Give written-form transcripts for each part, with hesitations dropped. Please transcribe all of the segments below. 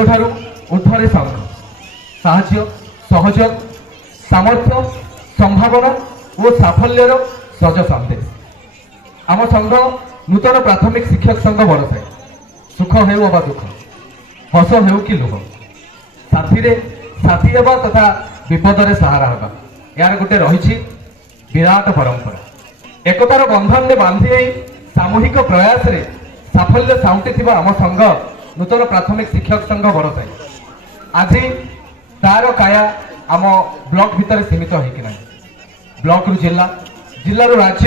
ସବୁଠାରୁ ঊର୍ଧ୍ୱରେ ସଂଘ ସାହାଯ୍ୟ ସହଯୋଗ ସାମର୍ଥ୍ୟ ସମ୍ଭାବନା ଓ ସାଫଲ୍ୟର ସଜ ସନ୍ଦେଶ। ଆମ ସଂଘ ନୂତନ ପ୍ରାଥମିକ ଶିକ୍ଷକ ସଂଘ ବଡ଼ସାହି। ସୁଖ ହେଉ ଅବା ଦୁଃଖ, ହସ ହେଉ କି ଲୁହ, ସାଥିରେ ସାଥୀ ହେବା ତଥା ବିପଦରେ ସାହାରା ହେବା, ଏହାର ଗୋଟେ ରହିଛି ବିରାଟ ପରମ୍ପରା। একতার বন্ধনে বাঁধি এই সামূহিক প্রয়াসরে সাফল্য সাউটিথিবা আম সংঘ নূতন প্রাথমিক শিক্ষক সংঘ বড়সাই আজি তার কায়া আম ব্লক ভিতরে সীমিত হইকি না। ব্লক রু জিলা, জিলার রাজ্য,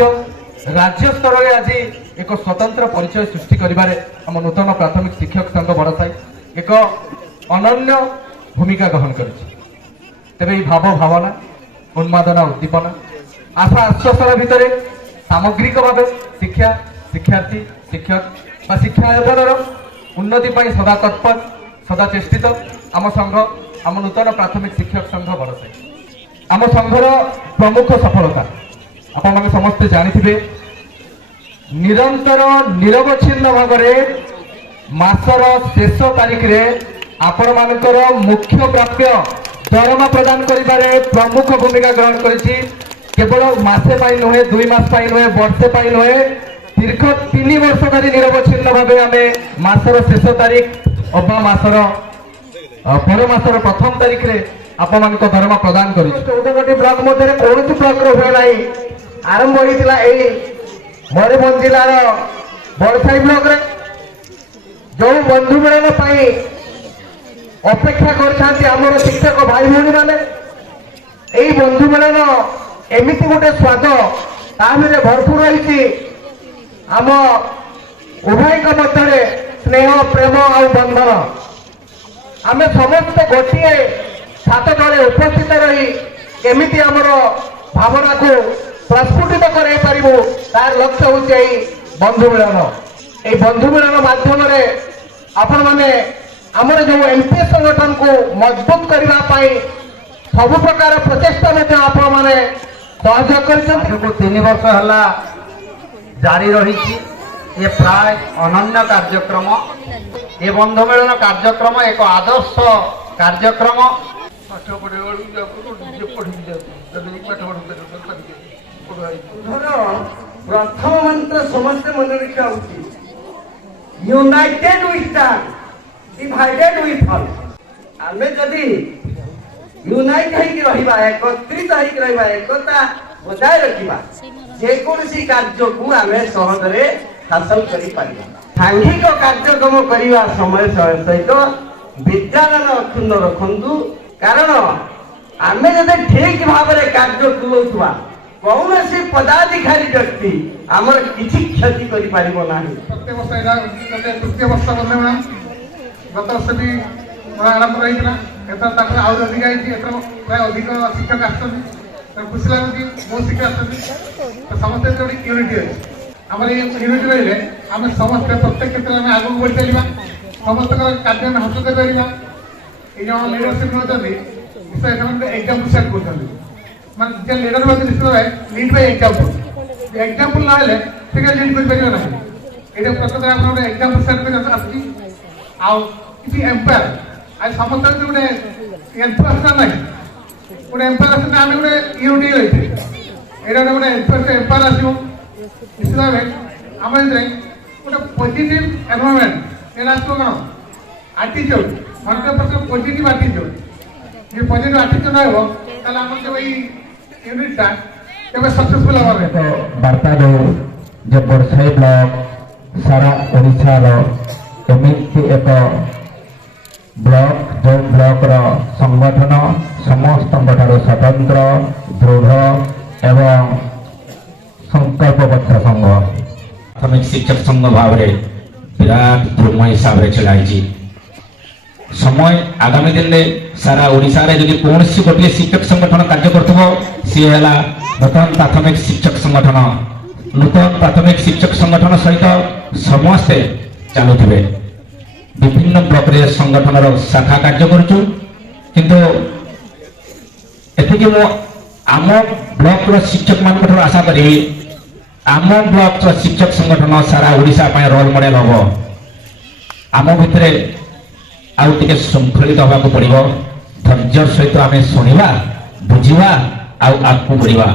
রাজ্য স্তরের আজি এক স্বতন্ত্র পরিচয় সৃষ্টি করিবারে আম নূতন প্রাথমিক শিক্ষক সংঘ বড়সাই এক অনন্য ভূমিকা গ্রহণ করেছে। তবে এই ভাব ভাবনা উন্মাদনা উদ্দীপনা আশা আশ্বাসনা ভিতরে সামগ্রিক ভাবে শিক্ষা শিক্ষার্থী শিক্ষক বা শিক্ষায়তনর উন্নতি পাই সদা তৎপর সদা চেষ্টিত আম সংঘ আম নূতন প্রাথমিক শিক্ষক সংঘ বড়সাই। আম সংঘর প্রমুখ সফলতা আপনার সমস্তে জানিথিবে, নিরন্তর নিরবচ্ছিন্ন ভাবে মাসর শেষ তারিখে আপনার মুখ্য প্রাপ্য দরমা প্রদান করিবারে প্রমুখ ভূমিকা গ্রহণ করেছি। কেবল মাসে পাই নুহে, 2 মাস পাই নুহে, বর্ষে পাই নুহে, দীর্ঘ 3 বর্ষ ধরে নিরবচ্ছিন্ন ভাবে আমি মাসর শেষ তারিখ অবা মাসর পর মাসর প্রথম তারিখে আপনার দরমা প্রদান করেছি। 14টি ব্লক মধ্যে কৌশি ব্লকর হুয়ে না আরম্ভ হয়েছিল এই ময়ূরভঞ্জ জেলার বড়সাই ব্লকরে যে বন্ধু মিলন পাই অপেক্ষা করছেন আমার শিক্ষক ভাই ভৌণী মানে। এই বন্ধু মিলন এমিতি গোটে স্বাদ তাহলে ভরপুর রয়েছে। আম উভয়ଙ୍କ ମଧ୍ୟରେ স্নেহ প্রেম ଆଉ বন্ধন। ଆମେ ସମସ୍ତେ ଗୋଟିଏ ଛାତ ତଳେ ଉପସ୍ଥିତ ରହି କେମିତି ଆମର ଭାବନାକୁ ପ୍ରସ୍ଫୁଟିତ କରାଇ ପାରିବୁ ତାର ଲକ୍ଷ୍ୟ ହେଉଛି ଏହି ବନ୍ଧୁ ମିଳନ। এই বন্ধু মিলন মাধ্যমରେ ଆପଣମାନେ ଆମର ଯେଉଁ ଏମ୍ପିଏସ୍ ସଂଗଠନକୁ ମଜବୁତ କରିବା ପାଇଁ ସବୁ ପ୍ରକାର ପ୍ରଚେଷ୍ଟା ମଧ୍ୟ ଆପଣମାନେ ସହଯୋଗ କରିଛନ୍ତି। 3 ବର୍ଷ ହେଲା ଜାରି ରହିଛି ଏ ପ୍ରାୟ ଅନନ୍ୟ କାର୍ଯ୍ୟକ୍ରମ। ଏ ବନ୍ଧୁ ମିଳନ କାର୍ଯ୍ୟକ୍ରମ ଏକ ଆଦର୍ଶ କାର୍ଯ୍ୟକ୍ରମ। ପ୍ରଥମ ମନ୍ତ୍ର ସମସ୍ତେ ମନେ ରଖିବା ଉଚିତ, united we stand, divided we fall. ଆମେ ଯଦି ୟୁନାଇଟ ହେଇକି ରହିବା, ଏକତ୍ରିତ ହେଇକି ରହିବା, ଏକତା ବଜାୟ ରଖିବା, ଯେକୌଣସି କାର୍ଯ୍ୟକୁ ଆମେ ସହଜରେ ହାସଲ କରିପାରିବା। ସାଙ୍ଗିକ କାର୍ଯ୍ୟକ୍ରମ କରିବା ସମୟ ସହିତ ବିଦ୍ୟାଦାନ ଅକ୍ଷୁଣ୍ଣ ରଖନ୍ତୁ, କାରଣ ଆମେ ଯଦି ଠିକ ଭାବରେ କାର୍ଯ୍ୟ ତୁଲାଉଥିବା କୌଣସି ପଦାଧିକାରୀ ବ୍ୟକ୍ତି ଆମର କିଛି କ୍ଷତି କରିପାରିବ ନାହିଁ। ପ୍ରତ୍ୟେକ ବର୍ଷ ଏଇଟା ତୃତୀୟ ବର୍ଷ ବୋଧେ ମ୍ୟାମ୍, ଗତ ବର୍ଷ ବି ଆରମ୍ଭ ରହିଥିଲା, ଏଥର ତାପରେ ଆହୁରି ଅଧିକ ହେଇଛି। ଏଥର ପ୍ରାୟ ଅଧିକ ଶିକ୍ଷକ ଆସୁଛନ୍ତି, ଖୁସି ଲାଗୁଛି, ବହୁତ ଶିକ୍ଷକ ଆସୁଛନ୍ତି। ସମସ୍ତେ ଗୋଟେ ୟୁନିଟି ଅଛି। ଆମର ଏଇ ୟୁନିଟି ରହିଲେ ଆମେ ସମସ୍ତେ ପ୍ରତ୍ୟେକ କ୍ଷେତ୍ରରେ ଆମେ ଆଗକୁ ବଢ଼ି ଚାଲିବା, ସମସ୍ତଙ୍କର କାର୍ଯ୍ୟ ଆମେ ହାସଲ କରିପାରିବା। ଏଇ ଯେଉଁ ଲିଡରସିପ୍ ନେଉଛନ୍ତି ନିଶ୍ଚୟ ସେମାନେ ଏକ୍ଜାମ୍ପଲ୍ ସେଟ୍ କରୁଛନ୍ତି, ମାନେ ଯେ ଲିଡର ମଧ୍ୟ ନିଶ୍ଚିତ ଭାବେ ଲିଡ୍ ବାଇ ଏକ୍ଜାମ୍ପଲ୍। ଏକ୍ଜାମ୍ପଲ୍ ନହେଲେ ସେ ଲିଡ୍ କରିପାରିବ ନାହିଁ। ଏଇଟା ପ୍ରକୃତରେ ଆପଣ ଗୋଟେ ଏକ୍ଜାମ୍ପଲ୍ ସେଟ୍ କରି ଆସୁଛି। ଆଉ କିଛି ଏମ୍ପାୟାର ଆଜି ସମସ୍ତଙ୍କର ଗୋଟେ ଏନ୍ଫୋର୍ସମେଣ୍ଟ ନାହିଁ, ଗୋଟେ ଏମ୍ପାୟାର ଆସିଲେ ଆମେ ଗୋଟେ ୟୁନିଟି ରହିଛେ। ଏଇଟା ଗୋଟେ ଏମ୍ପାୟାର ଆସିବ ନିଶ୍ଚିତ ଭାବେ ଆମ ଭିତରେ ଗୋଟେ ପଜିଟିଭ୍ ଏନଭାରମେଣ୍ଟ। ଏଇଟା ଆସିବ କ'ଣ ଆଟିଚ୍ୟୁଡ୍, 100% ପଜିଟିଭ୍ ଆଟିଚ୍ୟୁଡ୍। যে পজিটিভ আটিচিউড ରହିବ ତାହେଲେ ଆମର ଯେଉଁ ଏଇ ୟୁନିଟ୍ଟା କେବେ ସକ୍ସେସଫୁଲ୍ ହେବାର ଏକ ବାର୍ତ୍ତା ଦେଉ ଯେ ବଡ଼ସାଇ ବ୍ଲକ ସାରା ଓଡ଼ିଶାର ଏମିତି ଏକ ବ୍ଲକ ଯେଉଁ ବ୍ଲକର ସଂଗଠନ ସମସ୍ତଙ୍କ ଠାରୁ ସ୍ୱତନ୍ତ୍ର, ଦୃଢ଼ ଏବଂ ସଂକଳ୍ପବଦ୍ଧ ସଂଘ। ପ୍ରାଥମିକ ଶିକ୍ଷକ ସଂଘ ଭାବରେ ବିରାଟ ଧ୍ରୁମ ହିସାବରେ ଛିଡ଼ା ହେଇଛି। समय आगामी दिन में सारा ओडिशा रे यदि कौनसी गोटे शिक्षक संगठन कार्य करथबो सी हैला नूतन प्राथमिक शिक्षक संगठन। नूतन प्राथमिक शिक्षक संगठन सहित समस्ते चालुथिबे। विभिन्न ब्लॉक रे संगठन रो शाखा कार्य करछु, किंतु एथिके मो आम ब्लॉक रो शिक्षक मान को आशा करी आम ब्लॉक रो शिक्षक संगठन सारा ओडिशा पय रोल मॉडल हबो। आम भितरे ଆଉ ଟିକେ ଶୃଙ୍ଖଳିତ ହେବାକୁ ପଡ଼ିବ। ଧୈର୍ଯ୍ୟ ସହିତ ଆମେ ଶୁଣିବା, ବୁଝିବା ଆଉ ଆଗକୁ ବଢ଼ିବା।